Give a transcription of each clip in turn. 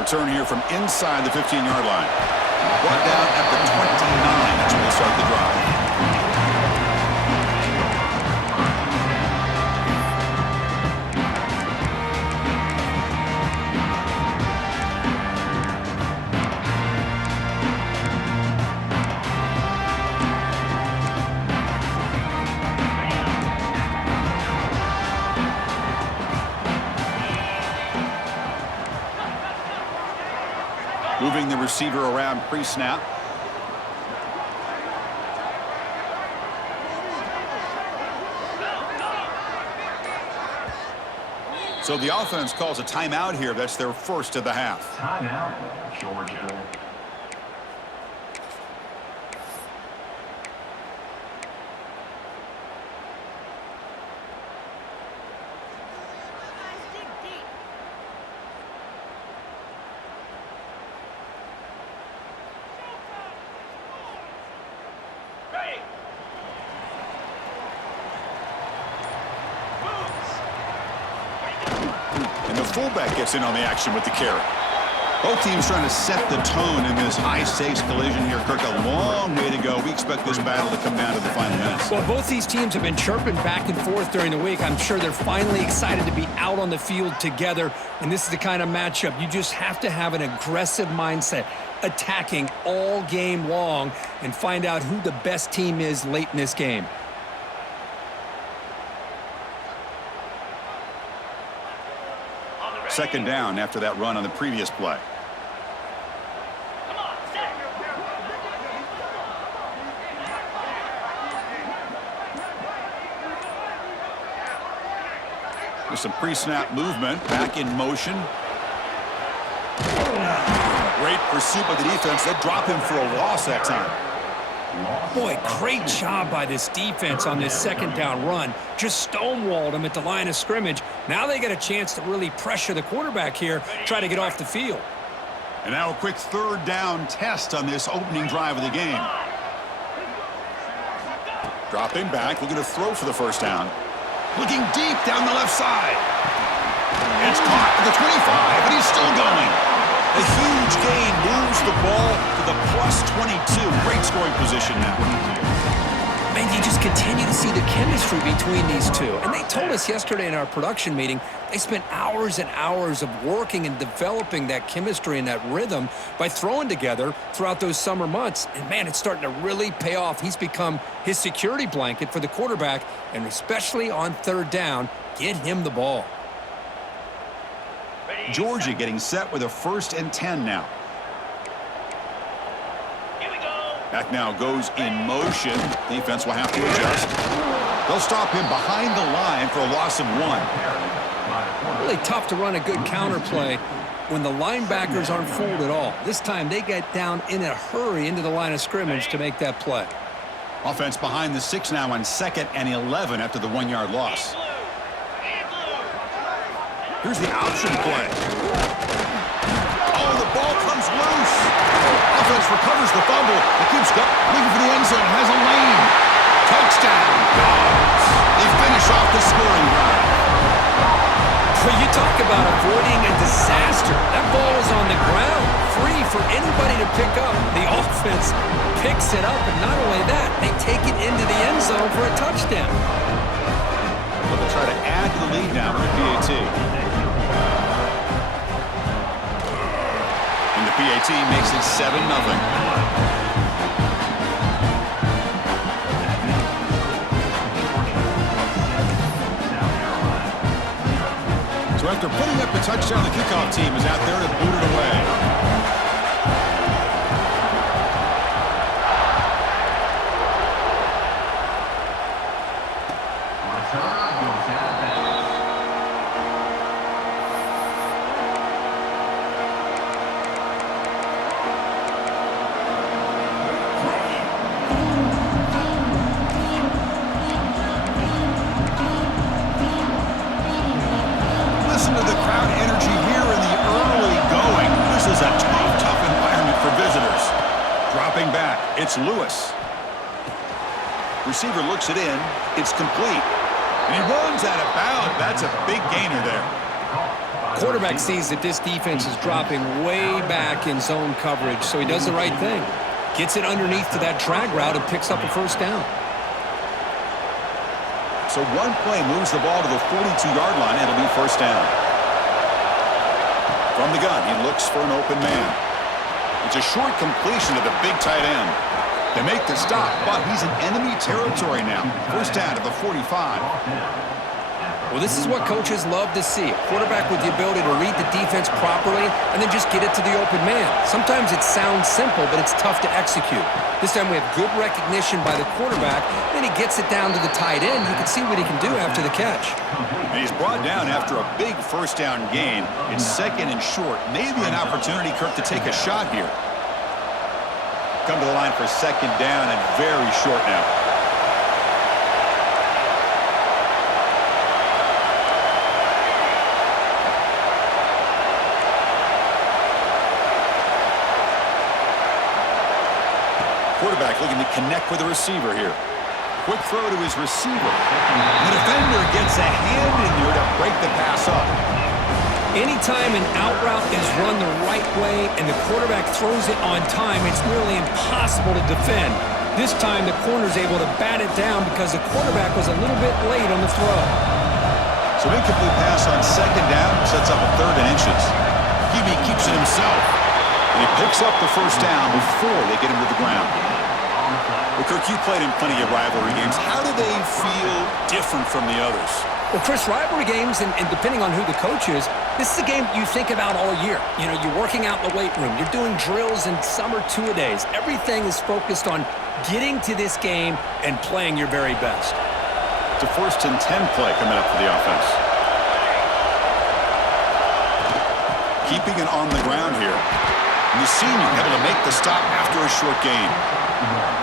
Return here from inside the 15-yard line. Brought down at the 29. That's where they start the drive. Moving the receiver around pre-snap. So the offense calls a timeout here. That's their first of the half. Timeout, Georgia. And the fullback gets in on the action with the carry. Both teams trying to set the tone in this high-stakes collision here. Kirk, a long way to go. We expect this battle to come down to the final minutes. Well, both these teams have been chirping back and forth during the week. I'm sure they're finally excited to be out on the field together. And this is the kind of matchup you just have to have an aggressive mindset, attacking all game long, and find out who the best team is late in this game. Second down after that run on the previous play. There's some pre-snap movement, back in motion. Great pursuit by the defense. They drop him for a loss that time. Boy, great job by this defense on this second down run. Just stonewalled him at the line of scrimmage. Now they get a chance to really pressure the quarterback here, try to get off the field. And now a quick third down test on this opening drive of the game. Dropping back, looking to throw for the first down. Looking deep down the left side. It's caught at the 25, and he's still going. A huge gain moves the ball to the +22. Great scoring position now. Man, you just continue to see the chemistry between these two. And they told us yesterday in our production meeting, they spent hours and hours of working and developing that chemistry and that rhythm by throwing together throughout those summer months. And, man, it's starting to really pay off. He's become his security blanket for the quarterback, and especially on third down, get him the ball. Georgia getting set with a 1st and 10 now. Back now goes in motion. Defense will have to adjust. They'll stop him behind the line for a loss of 1. Really tough to run a good counter play when the linebackers aren't fooled at all. This time they get down in a hurry into the line of scrimmage to make that play. Offense behind the 6 now on 2nd and 11 after the 1-yard loss. Here's the option play. Oh, the ball comes loose. Offense recovers the fumble. It keeps going. Looking for the end zone. Has a lane. Touchdown. Dogs. They finish off the scoring drive. Well, you talk about avoiding a disaster. That ball is on the ground, free for anybody to pick up. The offense picks it up, and not only that, they take it into the end zone for a touchdown. Well, they'll try to add to the lead now with the PAT. And the PAT makes it 7-0. So after putting up the touchdown, the kickoff team is out there to boot it away. It's Lewis. Receiver looks it in. It's complete. And he runs out of bounds. That's a big gainer there. quarterback sees that this defense is dropping way back in zone coverage, so he does the right thing. Gets it underneath to that drag route and picks up a first down. So one play moves the ball to the 42-yard line, and it'll be first down. From the gun, he looks for an open man. It's a short completion to the big tight end. They make the stop, but he's in enemy territory now. First down to the 45. Well, this is what coaches love to see. A quarterback with the ability to read the defense properly and then just get it to the open man. Sometimes it sounds simple, but it's tough to execute. This time we have good recognition by the quarterback. Then he gets it down to the tight end. You can see what he can do after the catch. And he's brought down after a big first down gain. It's second and short. Maybe an opportunity, Kirk, to take a shot here. Come to the line for second down and very short now. Quarterback looking to connect with the receiver here. Quick throw to his receiver. The defender gets a hand in there to break the pass up. Anytime an out route is run the right way and the quarterback throws it on time, it's nearly impossible to defend. This time the corner's able to bat it down because the quarterback was a little bit late on the throw. So incomplete pass on second down sets up a third and inches. Hebe keeps it himself. And he picks up the first down before they get him to the ground. Well, Kirk, you played in plenty of rivalry games. How do they feel different from the others? Well, Chris, rivalry games, and depending on who the coach is, this is a game you think about all year. You know, you're working out in the weight room. You're doing drills and summer two-a-days. Everything is focused on getting to this game and playing your very best. It's a 1st and 10 play coming up for the offense. Keeping it on the ground here. And the senior able to make the stop after a short gain.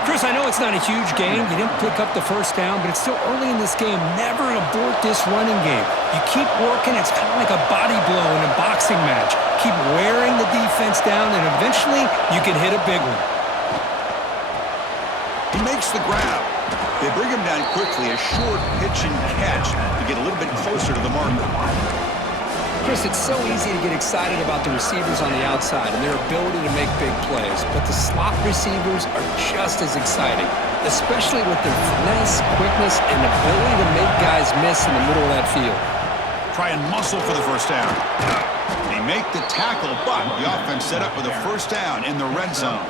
Chris, I know it's not a huge game. You didn't pick up the first down, but it's still early in this game. Never abort this running game. You keep working. It's kind of like a body blow in a boxing match. Keep wearing the defense down, and eventually you can hit a big one. He makes the grab. They bring him down quickly. A short pitch and catch to get a little bit closer to the marker. Chris, it's so easy to get excited about the receivers on the outside and their ability to make big plays, but the slot receivers are just as exciting, especially with their finesse, quickness, and ability to make guys miss in the middle of that field. Try and muscle for the first down. They make the tackle, but the offense set up with a first down in the red zone.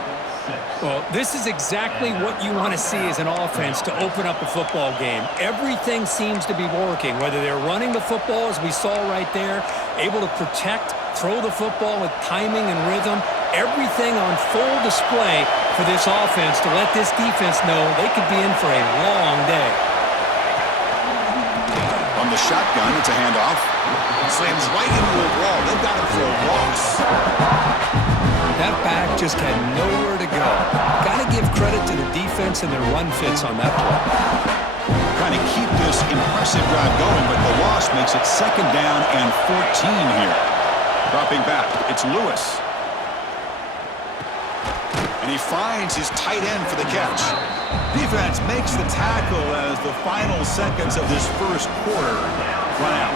Well, this is exactly what you want to see as an offense to open up a football game. Everything seems to be working, whether they're running the football, as we saw right there, able to protect, throw the football with timing and rhythm, everything on full display for this offense to let this defense know they could be in for a long day. On the shotgun, it's a handoff. Slams right into a wall. They've got him for a loss. That back just had nowhere to go. Got to give credit to the defense and their run fits on that play. Trying to keep this impressive drive going, but the loss makes it second down and 14 here. Dropping back, it's Lewis. And he finds his tight end for the catch. Defense makes the tackle as the final seconds of this first quarter run out.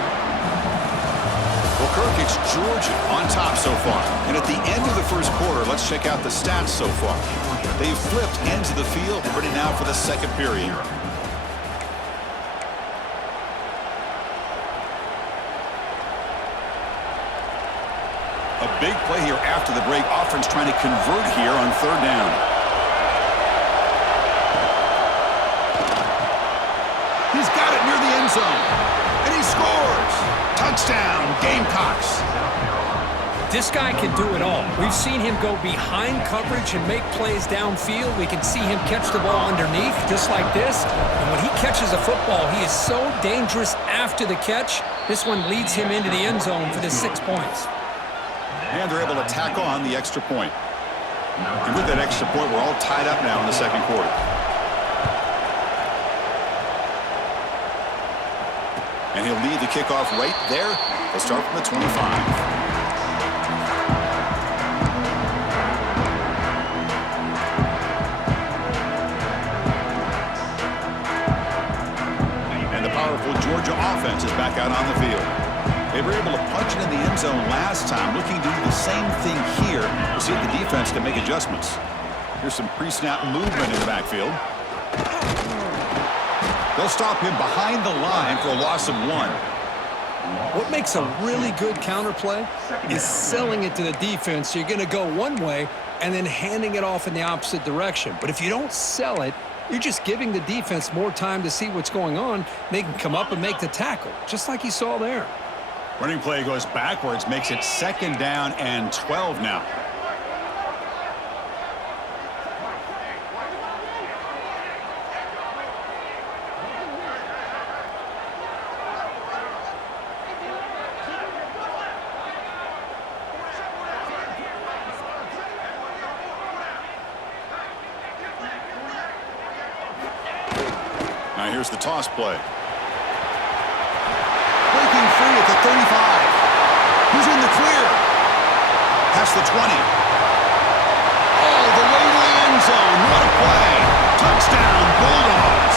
Well, Kirk, it's Georgia on top so far. And at the end of the first quarter, let's check out the stats so far. They've flipped ends of the field, ready now for the second period. A big play here after the break. Offense trying to convert here on third down. He's got it near the end zone. And he scores. Touchdown, Gamecocks. This guy can do it all. We've seen him go behind coverage and make plays downfield. We can see him catch the ball underneath, just like this. And when he catches a football, he is so dangerous after the catch. This one leads him into the end zone for the 6 points. And they're able to tackle on the extra point. And with that extra point, we're all tied up now in the second quarter. And he'll lead the kickoff right there. They'll start from the 25. And the powerful Georgia offense is back out on the field. They They were able to punch it in the end zone last time, looking to do the same thing here to see if the defense can make adjustments. Here's some pre-snap movement in the backfield. They'll stop him behind the line for a loss of 1. What makes a really good counterplay is selling it to the defense. So you're going to go one way and then handing it off in the opposite direction. But if you don't sell it, you're just giving the defense more time to see what's going on. They can come up and make the tackle, just like you saw there. Running play goes backwards, makes it 2nd down and 12 now. Now here's the toss play. Breaking free at the 35. Who's in the clear? Past the 20. All the way to the end zone. What a play. Touchdown, Bulldogs.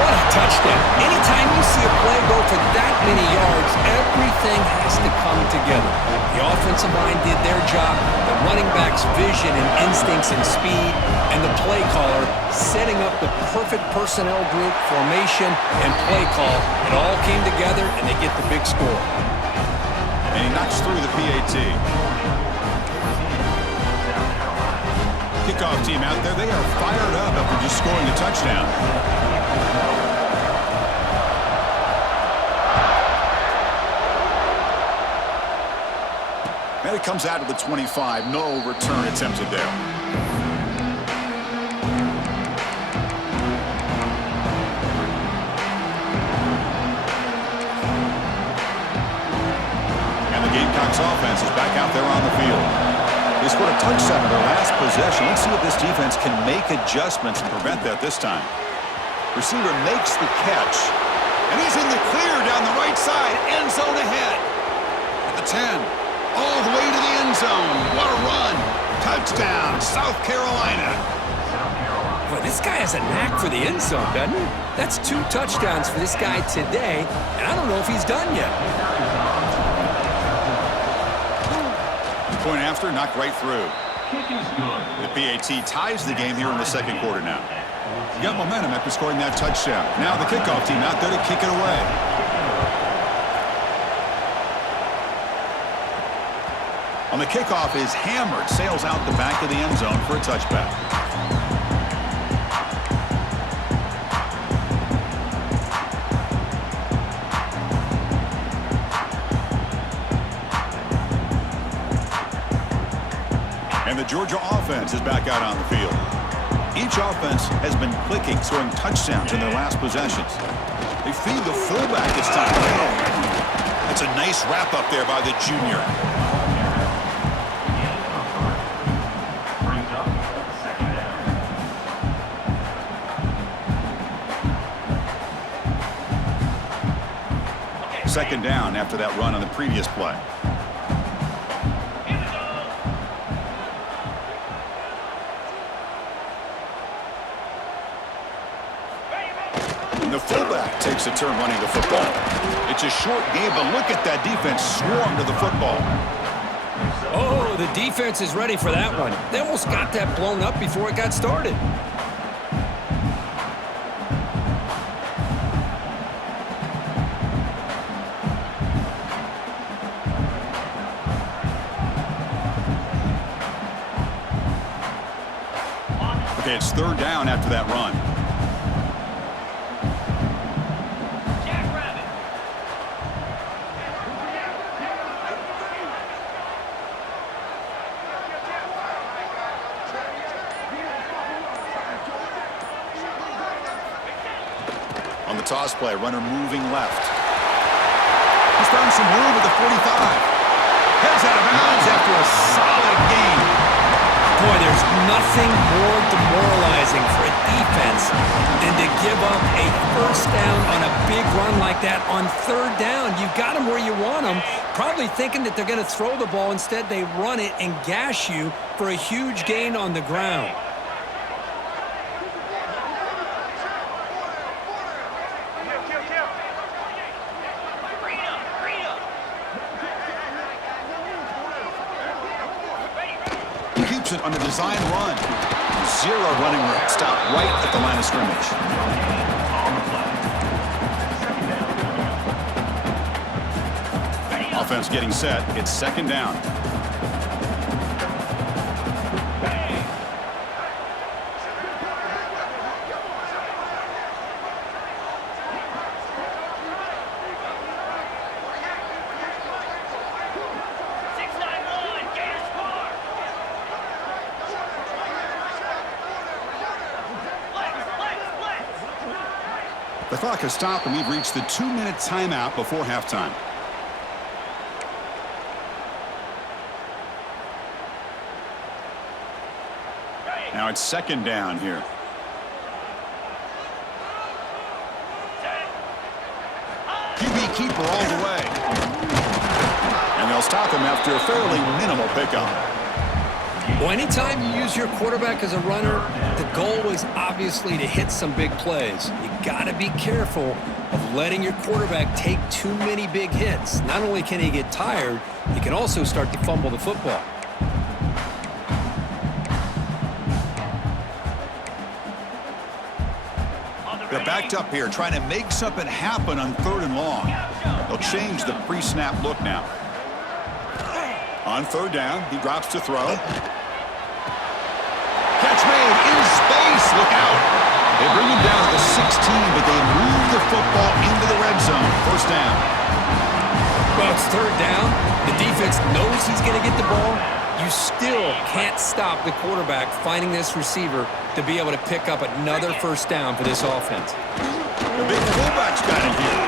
What a touchdown. Anytime you see a play go for that many yards, everything has to come together. The offensive line did their job, the running back's vision and instincts and speed, and the play caller setting up the perfect personnel group, formation, and play call. It all came together, and they get the big score. And he knocks through the PAT. Kickoff team out there, they are fired up after just scoring a touchdown. And it comes out of the 25. No return attempted there. And the Gamecocks offense is back out there on the field. They scored a touchdown in their last possession. Let's see if this defense can make adjustments and prevent that this time. Receiver makes the catch. And he's in the clear down the right side. End zone ahead. At the 10. All the way to the end zone. What a run. Touchdown, South Carolina. Boy, this guy has a knack for the end zone, doesn't he? That's 2 touchdowns for this guy today, and I don't know if he's done yet. Point after, knocked right through. The PAT ties the game here in the 2nd quarter now. Got momentum after scoring that touchdown. Now the kickoff team out there to kick it away. On the kickoff is hammered, sails out the back of the end zone for a touchback. And the Georgia offense is back out on the field. Each offense has been clicking, scoring touchdowns in their last possessions. They feed the fullback this time. That's a nice wrap up there by the junior. Second down after that run on the previous play. And the fullback takes a turn running the football. It's a short game, but look at that defense swarm to the football. Oh, the defense is ready for that one. They almost got that blown up before it got started. Okay, it's 3rd down after that run. On the toss play, runner moving left. He's found some room at the 45. Heads out of bounds after a solid game. Boy, there's nothing more demoralizing for a defense than to give up a first down on a big run like that on 3rd down. You got them where you want them, probably thinking that they're going to throw the ball. Instead, they run it and gash you for a huge gain on the ground. keeps it on the design run. Zero running room. Stop right at the line of scrimmage. Offense getting set. It's second down. The clock has stopped, and we've reached the 2-minute timeout before halftime. Now it's second down here. QB keeper all the way. And they'll stop him after a fairly minimal pickup. Well, anytime you use your quarterback as a runner, the goal is obviously to hit some big plays. You got to be careful of letting your quarterback take too many big hits. Not only can he get tired, he can also start to fumble the football. They're backed up here, trying to make something happen on 3rd and long. They'll change the pre-snap look now. On 3rd down, he drops to throw. Catch made in space. Look out. They bring him down to the 16, but they move the football into the red zone. First down. Well, it's 3rd down. The defense knows he's going to get the ball. You still can't stop the quarterback finding this receiver to be able to pick up another first down for this offense. The big fullback's got it here.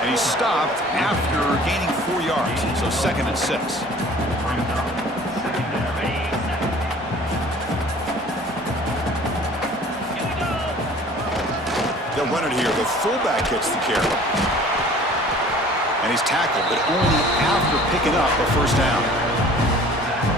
And he stopped after gaining 4 yards. So 2nd and 6. They'll run it here. The fullback gets the carry. And he's tackled, but only after picking up a first down.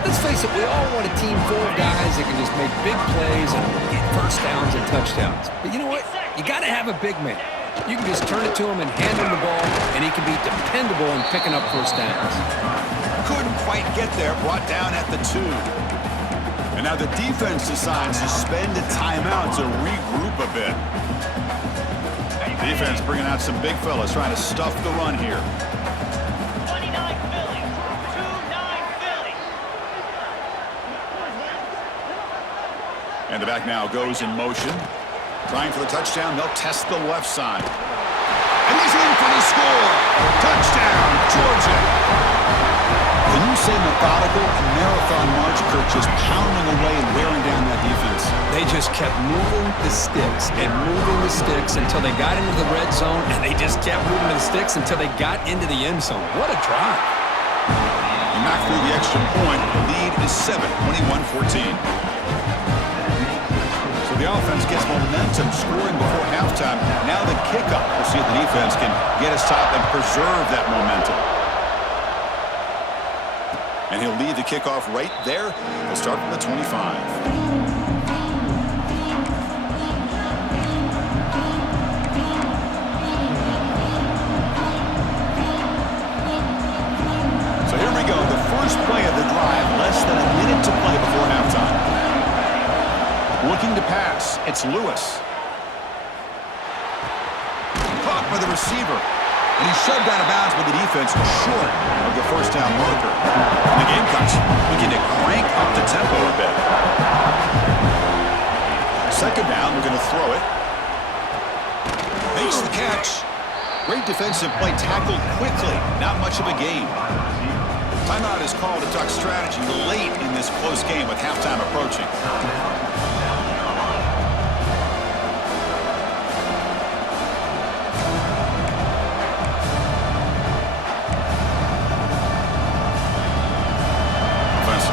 Let's face it, we all want a team full of guys that can just make big plays and get first downs and touchdowns. But you know what? You got to have a big man. You can just turn it to him and hand him the ball, and he can be dependable in picking up first downs. Couldn't quite get there, brought down at the 2. And now the defense decides to spend a timeout to regroup a bit. Defense bringing out some big fellas, trying to stuff the run here. 29 Philly. 2-9 Philly. And the back now goes in motion. Trying for the touchdown. They'll test the left side. And he's in for the score. Touchdown, Georgia. Can you say methodical? A marathon march, Kirk, just pounding away and wearing down that defense. They just kept moving the sticks and moving the sticks until they got into the red zone, and they just kept moving the sticks until they got into the end zone. What a drive. And back through the extra point. The lead is 7, 21-14. So the offense gets momentum, scoring before halftime. Now the kickoff. We'll see if the defense can get us top and preserve that momentum. And he'll lead the kickoff right there. He'll start from the 25. So here we go. The first play of the drive. Less than a minute to play before halftime. Looking to pass. It's Lewis. Caught by the receiver. And he's shoved out of bounds with the defense short of the first down marker. And the Gamecocks begin to crank up the tempo a bit. Second down, we're going to throw it. Makes the catch. Great defensive play, tackled quickly. Not much of a gain. Timeout is called to talk strategy late in this close game with halftime approaching.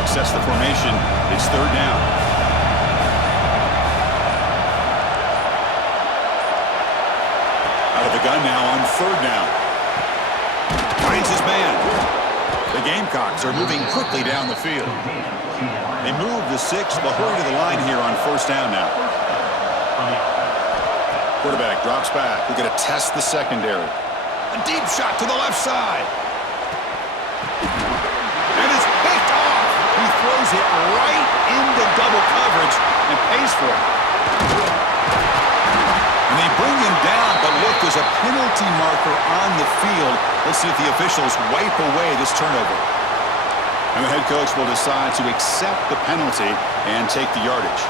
Sets the formation. It's third down. Out of the gun now on third down. Finds his man. The Gamecocks are moving quickly down the field. They move the 6. They'll hurry to the line here on first down now. Quarterback drops back. We're going to test the secondary. A deep shot to the left side. And it's picked off. He throws it right double coverage and pays for it. And they bring him down, but look, there's a penalty marker on the field. Let's see if the officials wipe away this turnover. And the head coach will decide to accept the penalty and take the yardage.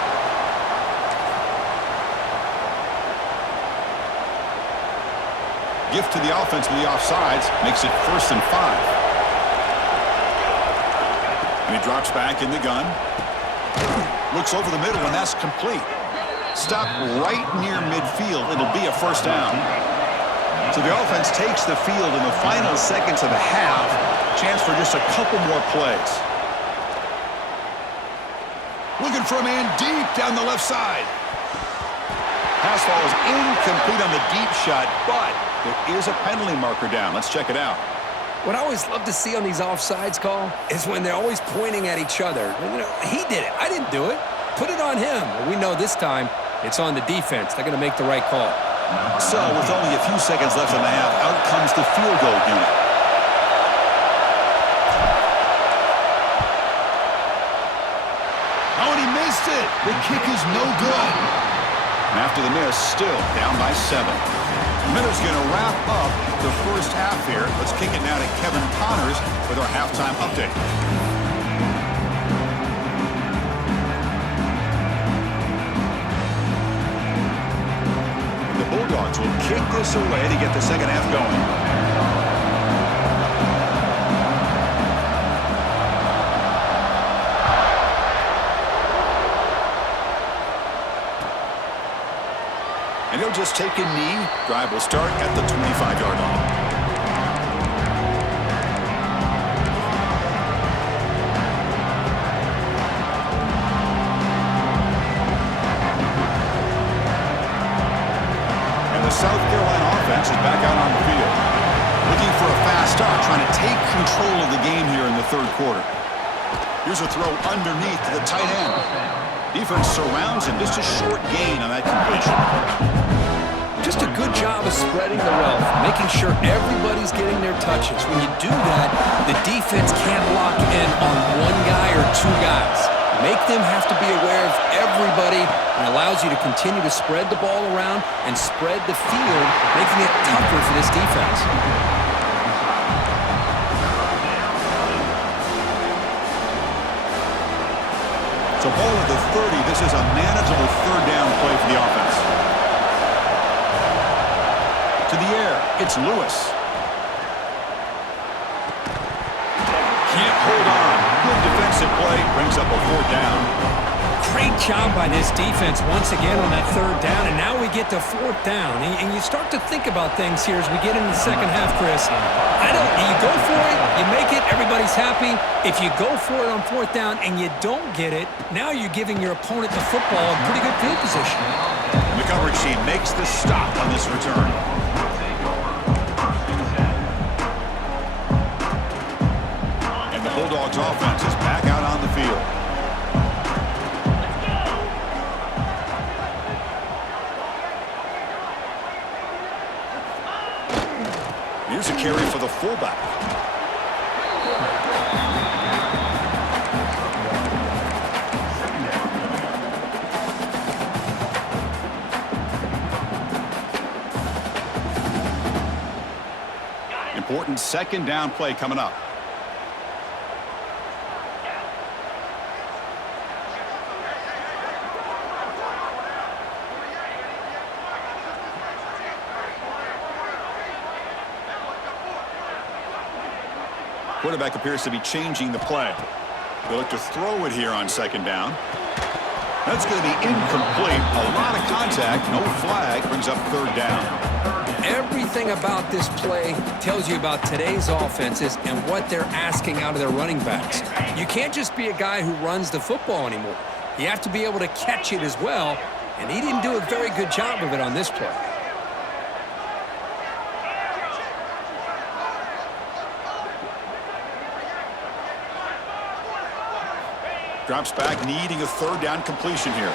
Gift to the offense with the offsides makes it 1st and 5. And he drops back in the gun. Looks over the middle, and that's complete. Stop right near midfield. It'll be a 1st down. So the offense takes the field in the final seconds of the half. Chance for just a couple more plays. Looking for a man deep down the left side. Pass ball is incomplete on the deep shot, but there is a penalty marker down. Let's check it out. What I always love to see on these offsides call is when they're always pointing at each other. You know, he did it. I didn't do it. Put it on him. We know this time it's on the defense. They're going to make the right call. So with only a few seconds left in the half, out comes the field goal unit. Oh, and he missed it. The kick is no good. And after the miss, still down by 7. Miller's going to wrap up the first half here. Let's kick it now to Kevin Connors with our halftime update. The Bulldogs will kick this away to get the second half going. And he'll just take a knee. Drive will start at the 25-yard line. And the South Carolina offense is back out on the field. Looking for a fast start, trying to take control of the game here in the 3rd quarter. Here's a throw underneath to the tight end. Defense surrounds him. Just a short gain on that completion. Just a good job of spreading the wealth, making sure everybody's getting their touches. When you do that, the defense can't lock in on one guy or 2 guys. Make them have to be aware of everybody, and allows you to continue to spread the ball around and spread the field, making it tougher for this defense. So ball at the 30. This is a manageable 3rd down play for the offense. To the air, it's Lewis. Can't hold on. Good defensive play. Brings up a 4th down. Great job by this defense once again on that 3rd down, and now we get to 4th down. And you start to think about things here as we get into the second half, Chris. You go for it, you make it, everybody's happy. If you go for it on 4th down and you don't get it, now you're giving your opponent the football in pretty good field position. And the coverage team makes the stop on this return. And the Bulldogs offense is back out on the field. Here's a carry for the fullback. Important 2nd down play coming up. Quarterback appears to be changing the play. They'll look to throw it here on 2nd down. That's going to be incomplete. A lot of contact. No flag. Brings up 3rd down. Everything about this play tells you about today's offenses and what they're asking out of their running backs. You can't just be a guy who runs the football anymore. You have to be able to catch it as well, and he didn't do a very good job of it on this play. Drops back, needing a 3rd down completion here.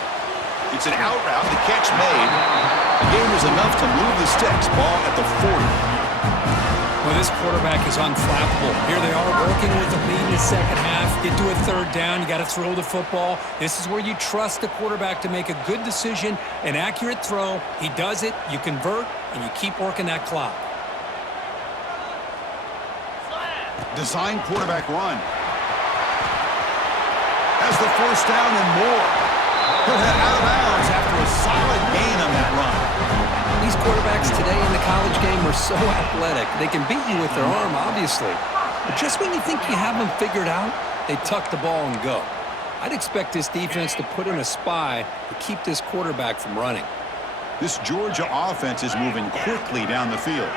It's an out route, the catch made. The game was enough to move the sticks. Ball at the 40. Well, this quarterback is unflappable. Here they are working with the lead the second half, get to a third down, you got to throw the football. This is where you trust the quarterback to make a good decision, an accurate throw. He does it, you convert, and you keep working that clock. Design quarterback run. Has the first down and more. He'll head out of bounds after a solid gain on that run. These quarterbacks today in the college game are so athletic. They can beat you with their arm, obviously. But just when you think you have them figured out, they tuck the ball and go. I'd expect this defense to put in a spy to keep this quarterback from running. This Georgia offense is moving quickly down the field.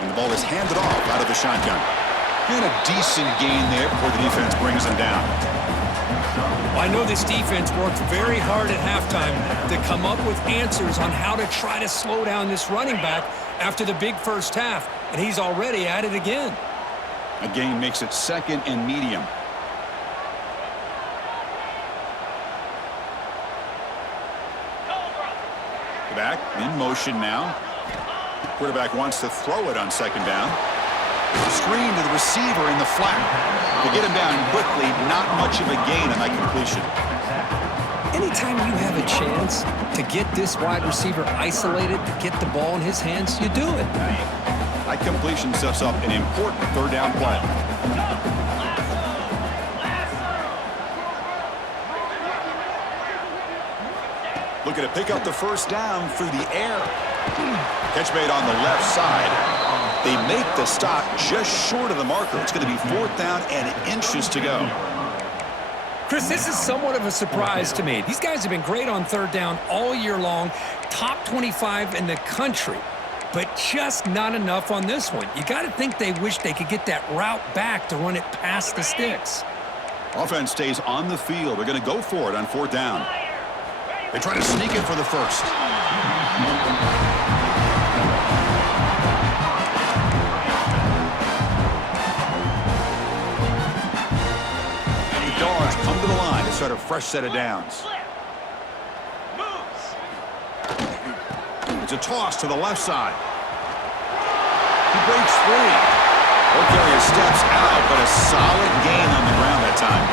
And the ball is handed off out of the shotgun. And a decent gain there before the defense brings him down. Well, I know this defense worked very hard at halftime to come up with answers on how to try to slow down this running back after the big first half, and he's already at it again. A gain makes it second and medium. Back in motion now. Quarterback wants to throw it on second down. Screen to the receiver in the flat. To get him down quickly, not much of a gain on that completion. Anytime you have a chance to get this wide receiver isolated, to get the ball in his hands, you do it. That completion sets up an important third down play. Looking to pick up the first down through the air. Catch made on the left side. They make the stop just short of the marker. It's going to be fourth down and inches to go. Chris, this is somewhat of a surprise to me. These guys have been great on third down all year long, top 25 in the country, but just not enough on this one. You got to think they wish they could get that route back to run it past the sticks. Offense stays on the field. They're going to go for it on fourth down. They try to sneak it for the first. The Dogs come to the line to start a fresh set of downs. It's a toss to the left side. He breaks free. O'Carrier steps out, but a solid gain on the ground that time.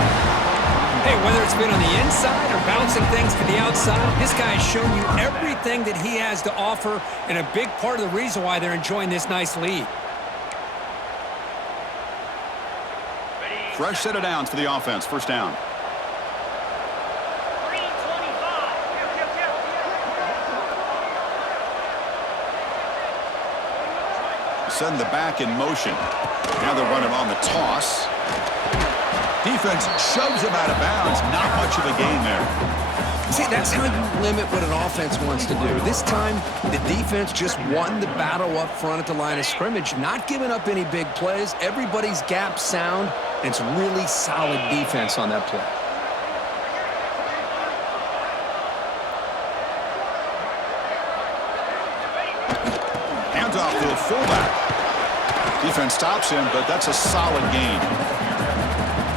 Hey, whether it's been on the inside or bouncing things to the outside, this guy has shown you everything that he has to offer, and a big part of the reason why they're enjoying this nice lead. Fresh set of downs for the offense. First down. Send the back in motion. Now they're running on the toss. Defense shoves him out of bounds. Not much of a gain there. See, that's how you limit what an offense wants to do. This time, the defense just won the battle up front at the line of scrimmage, not giving up any big plays. Everybody's gap sound, and it's really solid defense on that play. Handoff to the fullback. Defense stops him, but that's a solid gain.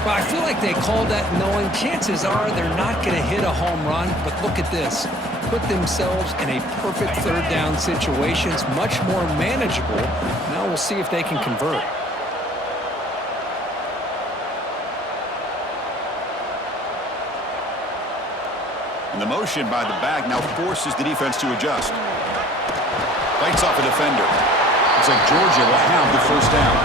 Well, I feel like they called that knowing chances are they're not going to hit a home run, but look at this. Put themselves in a perfect third down situation. It's much more manageable. Now we'll see if they can convert. And the motion by the back now forces the defense to adjust. Fights off a defender. Looks like Georgia will have the first down.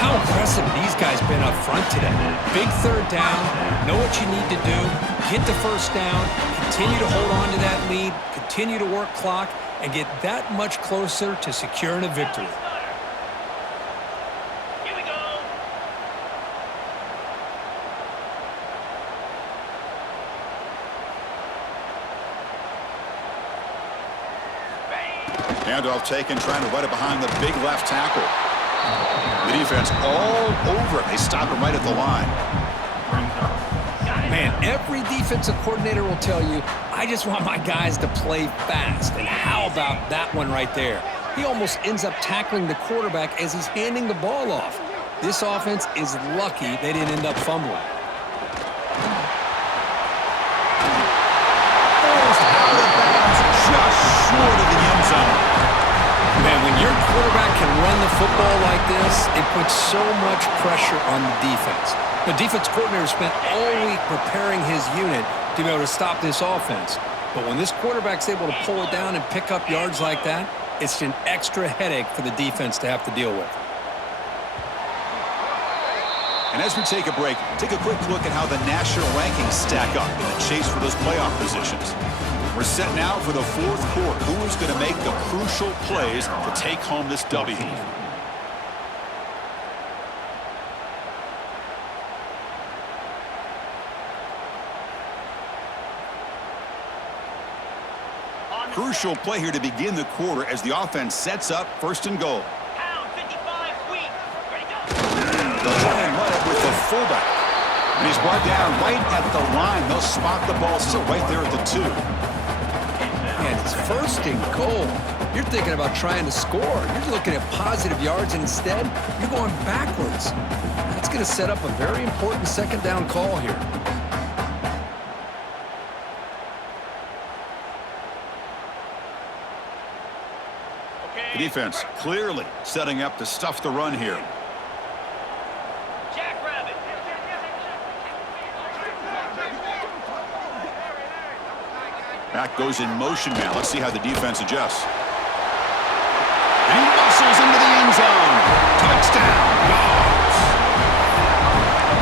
How impressive these guys been up front today. Big third down, know what you need to do, get the first down, continue to hold on to that lead, continue to work clock, and get that much closer to securing a victory. Here we go. Handoff taken, trying to run it behind the big left tackle. The defense all over it. They stop him right at the line. Man, every defensive coordinator will tell you, I just want my guys to play fast. And how about that one right there? He almost ends up tackling the quarterback as he's handing the ball off. This offense is lucky they didn't end up fumbling. Almost out of bounds, just short of the football like this, it puts so much pressure on the defense. The defense coordinator spent all week preparing his unit to be able to stop this offense. But when this quarterback's able to pull it down and pick up yards like that, it's an extra headache for the defense to have to deal with. And as we take a break, take a quick look at how the national rankings stack up in the chase for those playoff positions. We're set now for the fourth quarter. Who is going to make the crucial plays to take home this W? Crucial play here to begin the quarter as the offense sets up first and goal. Pound 55 sweep. Ready, go. The line led with the fullback. And he's brought down right at the line. They'll spot the ball still right there at the 2. And it's first and goal. You're thinking about trying to score. You're looking at positive yards, and instead, you're going backwards. That's going to set up a very important second down call here. The defense clearly setting up to stuff the run here. Jackrabbit. Back goes in motion now. Let's see how the defense adjusts. And he muscles into the end zone. Touchdown, Dogs.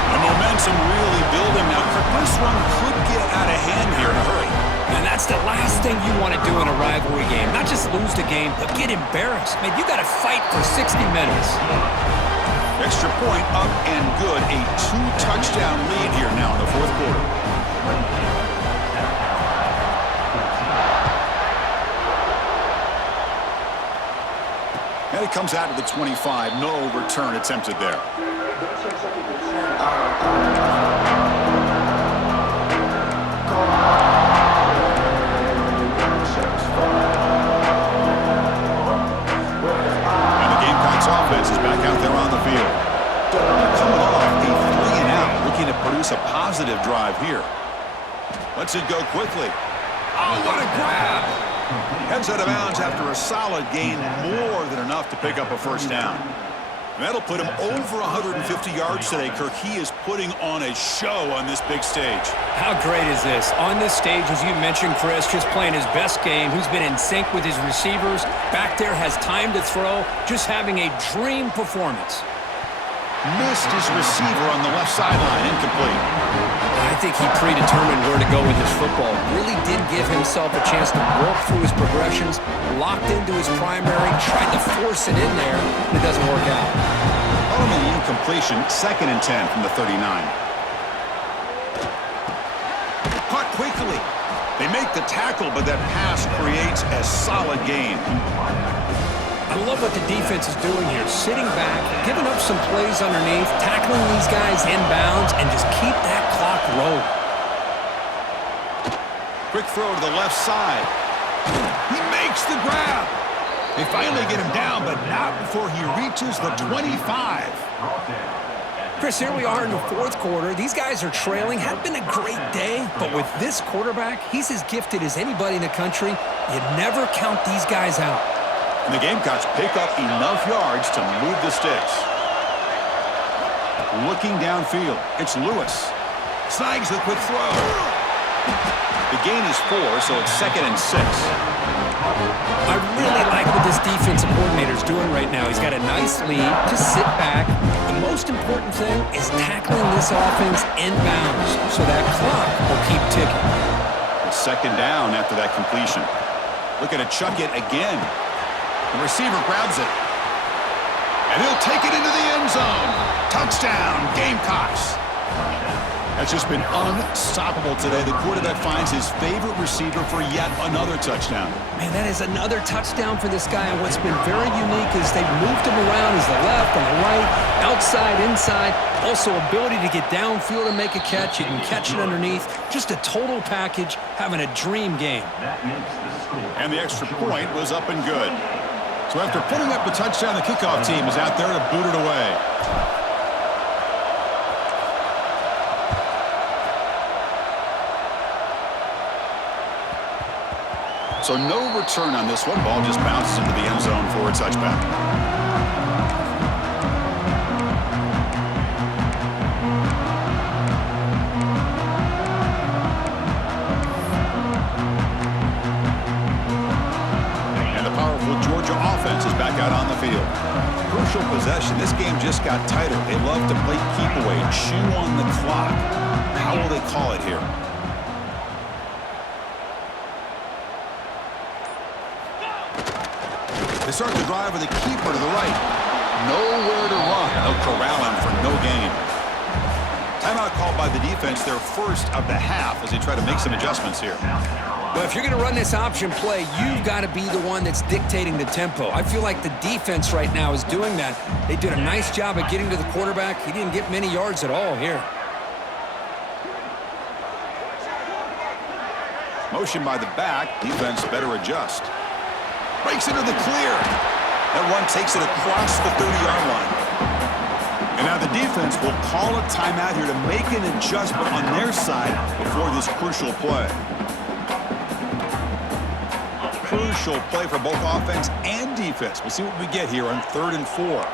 The momentum really building now. This one could get out of hand here in a hurry. And that's the last thing you want to do in a rivalry game. Not just lose the game, but get embarrassed. Man, you got to fight for 60 minutes. Extra point up and good. A 2-touchdown lead here now in the fourth quarter. And it comes out to the 25. No return attempted there. Offense is back out there on the field. Coming off a 3-and-out, looking to produce a positive drive here. Lets it go quickly. Oh, what a grab! Heads out of bounds after a solid gain, more than enough to pick up a first down. And that'll put him over 150 yards today, Kirk. He is putting on a show on this big stage. How great is this? On this stage, as you mentioned, Chris, just playing his best game. He's been in sync with his receivers. Back there, has time to throw. Just having a dream performance. Missed his receiver on the left sideline, incomplete. I think he predetermined where to go with his football. Really did give himself a chance to work through his progressions, locked into his primary, tried to force it in there, and it doesn't work out. Following the incompletion, 2nd and 10 from the 39. Caught quickly. They make the tackle, but that pass creates a solid gain. I love what the defense is doing here. Sitting back, giving up some plays underneath, tackling these guys inbounds, and just keep that clock rolling. Quick throw to the left side. He makes the grab. They finally get him down, but not before he reaches the 25. Chris, here we are in the fourth quarter. These guys are trailing. Had been a great day, but with this quarterback, he's as gifted as anybody in the country. You never count these guys out. And the Gamecocks pick up enough yards to move the sticks. Looking downfield, it's Lewis. Snags the quick throw. The gain is 4, so it's 2nd and 6. I really like what this defensive coordinator is doing right now. He's got a nice lead. Just sit back. The most important thing is tackling this offense inbounds so that clock will keep ticking. It's 2nd down after that completion. Looking to chuck it again. The receiver grabs it. And he'll take it into the end zone. Touchdown, Gamecocks. That's just been unstoppable today. The quarterback finds his favorite receiver for yet another touchdown. Man, that is another touchdown for this guy. And what's been very unique is they've moved him around as the left and the right, outside, inside. Also, ability to get downfield and make a catch. You can catch it underneath. Just a total package, having a dream game. And the extra point was up and good. So after putting up the touchdown, the kickoff team is out there to boot it away. So no return on this one. Ball just bounces into the end zone for a touchback. powerful Georgia offense is back out on the field. Crucial possession. This game just got tighter. They love to play keep away, chew on the clock. How will they call it here? They start the drive with a keeper to the right. Nowhere to run. They'll corral him for no gain. Timeout called by the defense, their first of the half, as they try to make some adjustments here. Well, if you're going to run this option play, you've got to be the one that's dictating the tempo. I feel like the defense right now is doing that. They did a nice job of getting to the quarterback. He didn't get many yards at all here. Motion by the back. Defense better adjust. Breaks into the clear. That run takes it across the 30-yard line. And now the defense will call a timeout here to make an adjustment on their side before this crucial play. Crucial play for both offense and defense. We'll see what we get here on 3rd and 4.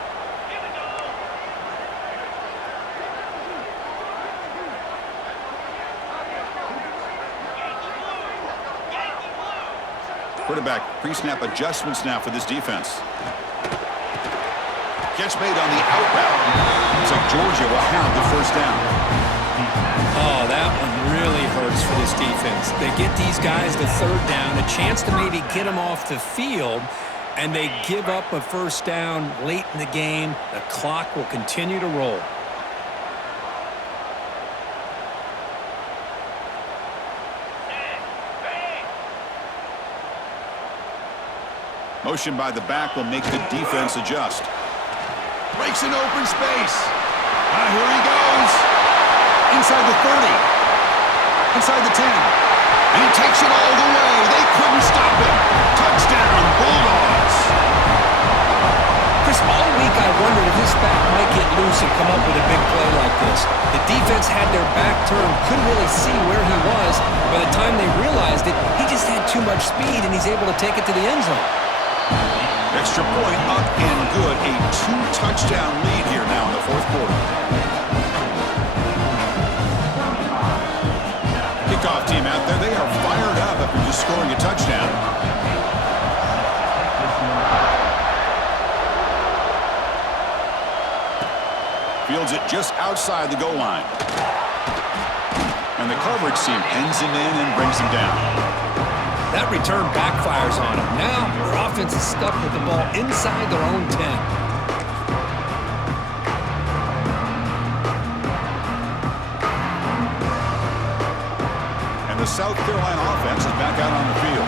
Quarterback pre-snap adjustments now for this defense. Catch made on the out route. Looks like Georgia will have the first down. Oh, that one really hurts for this defense. They get these guys the 3rd down, a chance to maybe get them off the field, and they give up a first down late in the game. The clock will continue to roll. Motion by the back will make the defense adjust. Breaks an open space. Here he goes. Inside the 30. Inside the 10. And he takes it all the way. They couldn't stop him. Touchdown, Bulldogs. Chris, all week I wondered if this back might get loose and come up with a big play like this. The defense had their back turned, couldn't really see where he was. By the time they realized it, he just had too much speed, and he's able to take it to the end zone. Extra point up and good. A 2-touchdown lead here now in the 4th quarter. Kickoff team out there. They are fired up after just scoring a touchdown. Fields it just outside the goal line. And the coverage team pens him in and brings him down. That return backfires on them. Now, their offense is stuck with the ball inside their own 10. And the South Carolina offense is back out on the field.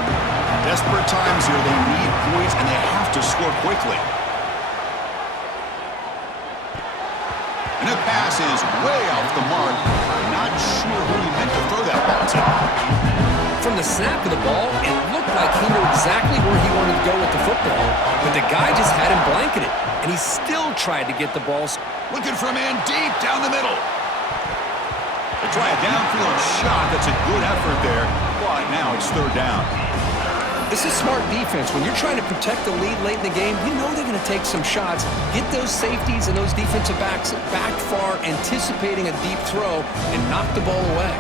Desperate times here. They need points, and they have to score quickly. And that pass is way off the mark. Not sure who he meant to throw that ball to. From the snap of the ball, it looked like he knew exactly where he wanted to go with the football. But the guy just had him blanketed, and he still tried to get the ball. Looking for a man deep down the middle. They try a downfield shot. That's a good effort there. But now it's 3rd down. This is smart defense. When you're trying to protect the lead late in the game, you know they're going to take some shots. Get those safeties and those defensive backs back far, anticipating a deep throw, and knock the ball away.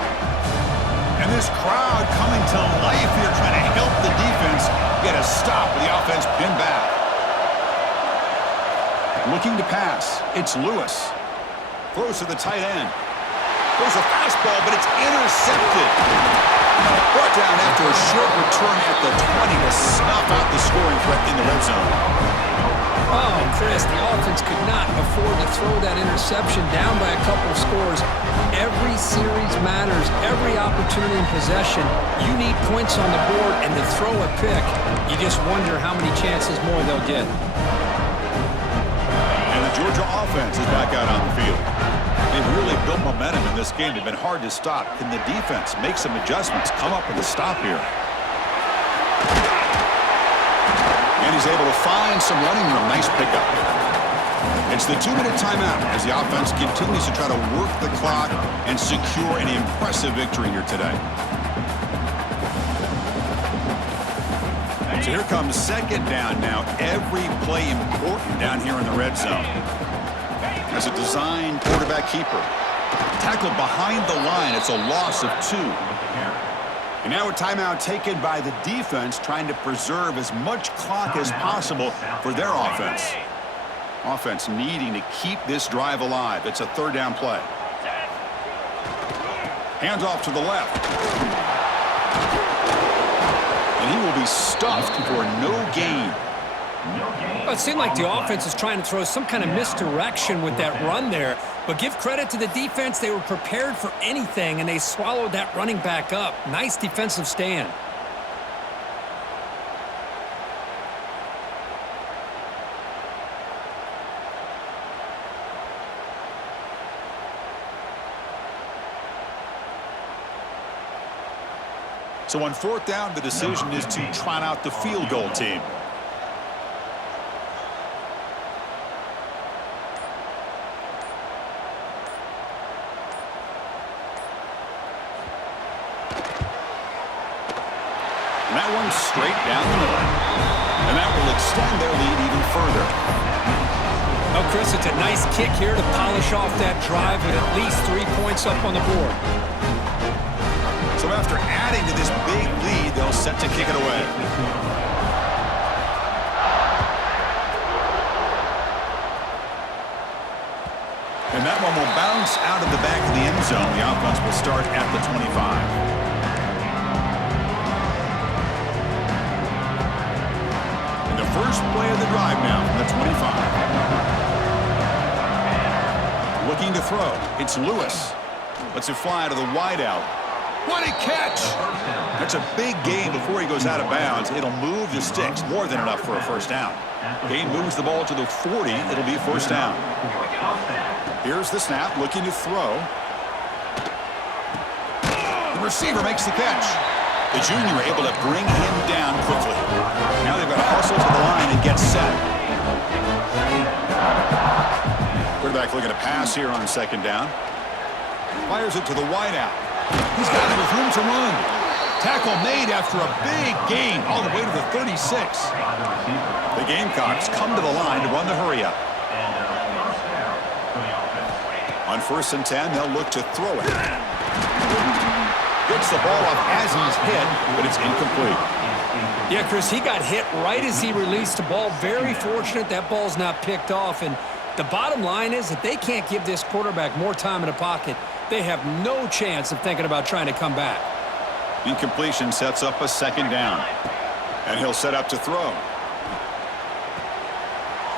And this crowd coming to life here, trying to help the defense get a stop with the offense pinned back. Looking to pass. It's Lewis. Throws to the tight end. Throws a fastball, but it's intercepted. Brought down after a short return at the 20 to snuff out the scoring threat in the red zone. Oh, Chris, the offense could not afford to throw that interception down by a couple of scores. Every series matters. Every opportunity in possession. You need points on the board, and to throw a pick, you just wonder how many chances more they'll get. And the Georgia offense is back out on the field. They've really built momentum in this game. They've been hard to stop. Can the defense make some adjustments, come up with a stop here? And he's able to find some running room. Nice pickup. It's the 2-minute timeout as the offense continues to try to work the clock and secure an impressive victory here today. So here comes 2nd down now. Every play important down here in the red zone. As a design quarterback keeper. Tackle behind the line. It's a loss of 2. And now a timeout taken by the defense, trying to preserve as much clock as possible for their offense. Offense needing to keep this drive alive. It's a third down play. Hands off to the left. And he will be stuffed for no gain. Well, it seemed like the offense is trying to throw some kind of misdirection with that run there. But give credit to the defense. They were prepared for anything, and they swallowed that running back up. Nice defensive stand. So on fourth down, the decision is to trot out the field goal team. And that one's straight down the middle. And that will extend their lead even further. Oh, Chris, it's a nice kick here to polish off that drive with at least 3 points up on the board. So after adding to this big lead, they'll set to kick it away. And that one will bounce out of the back of the end zone. The offense will start at the 25. First play of the drive now from the 25. Looking to throw. It's Lewis. Lets it fly to the wideout. What a catch! That's a big gain before he goes out of bounds. It'll move the sticks. More than enough for a first down. Gain moves the ball to the 40. It'll be first down. Here's the snap. Looking to throw. The receiver makes the catch. The junior able to bring him down quickly. Now they've got to hustle to the line and get set. Quarterback looking to pass here on second down. Fires it to the wideout. He's got it with room to run. Tackle made after a big gain all the way to the 36. The Gamecocks come to the line to run the hurry-up. On 1st and 10, they'll look to throw it. Gets the ball off as he's hit, but it's incomplete. Yeah, Chris, he got hit right as he released the ball. Very fortunate that ball's not picked off. And the bottom line is that they can't give this quarterback more time in the pocket. They have no chance of thinking about trying to come back. Incompletion sets up a second down. And he'll set up to throw.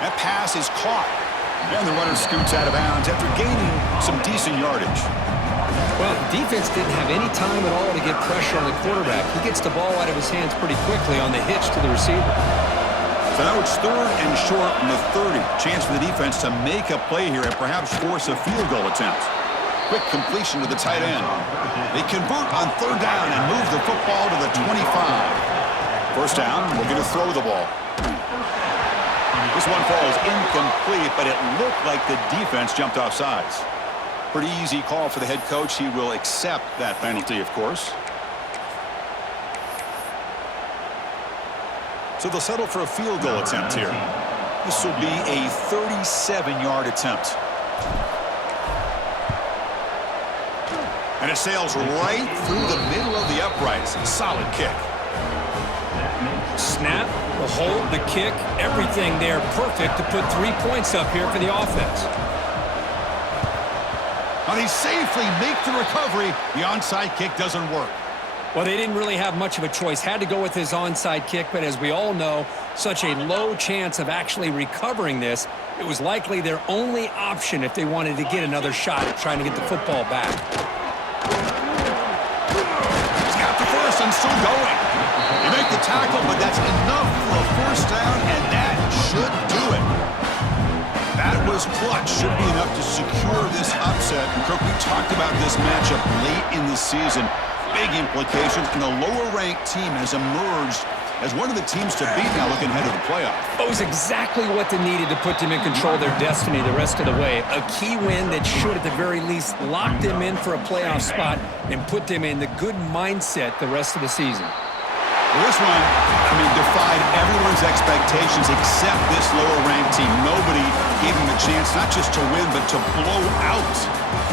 That pass is caught. And the runner scoots out of bounds after gaining some decent yardage. Well, defense didn't have any time at all to get pressure on the quarterback. He gets the ball out of his hands pretty quickly on the hitch to the receiver. So now it's third and short from the 30. Chance for the defense to make a play here and perhaps force a field goal attempt. Quick completion to the tight end. They convert on third down and move the football to the 25. First down, we're going to throw the ball. This one falls incomplete, but it looked like the defense jumped off sides. Pretty easy call for the head coach. He will accept that penalty, of course. So they'll settle for a field goal attempt here. This will be a 37-yard attempt. And it sails right through the middle of the uprights. Solid kick. Snap, the hold, the kick, everything there perfect to put 3 points up here for the offense. And he safely makes the recovery. The onside kick doesn't work. Well, they didn't really have much of a choice. Had to go with his onside kick, but as we all know, such a low chance of actually recovering this. It was likely their only option if they wanted to get another shot at trying to get the football back. He's got the first and still going. You make the tackle, but that's enough for a first down, and that should do it. That was clutch. Should be enough to secure this upset. And Kirk, we talked about this matchup late in the season. Big implications, and the lower-ranked team has emerged as one of the teams to beat now looking ahead of the playoff. It was exactly what they needed to put them in control of their destiny the rest of the way. A key win that should, at the very least, lock them in for a playoff spot and put them in the good mindset the rest of the season. Well, this one, defied everyone's expectations except this lower-ranked team. Nobody gave them a chance not just to win, but to blow out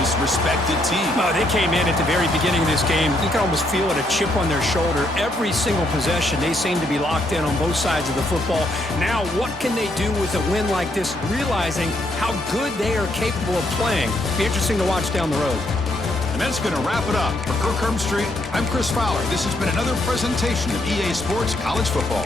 this respected team. Oh, they came in at the very beginning of this game. You can almost feel it, a chip on their shoulder. Every single possession, they seem to be locked in on both sides of the football. Now, what can they do with a win like this, realizing how good they are capable of playing? Be interesting to watch down the road. And that's going to wrap it up. For Kirk Street, I'm Chris Fowler. This has been another presentation of EA Sports College Football.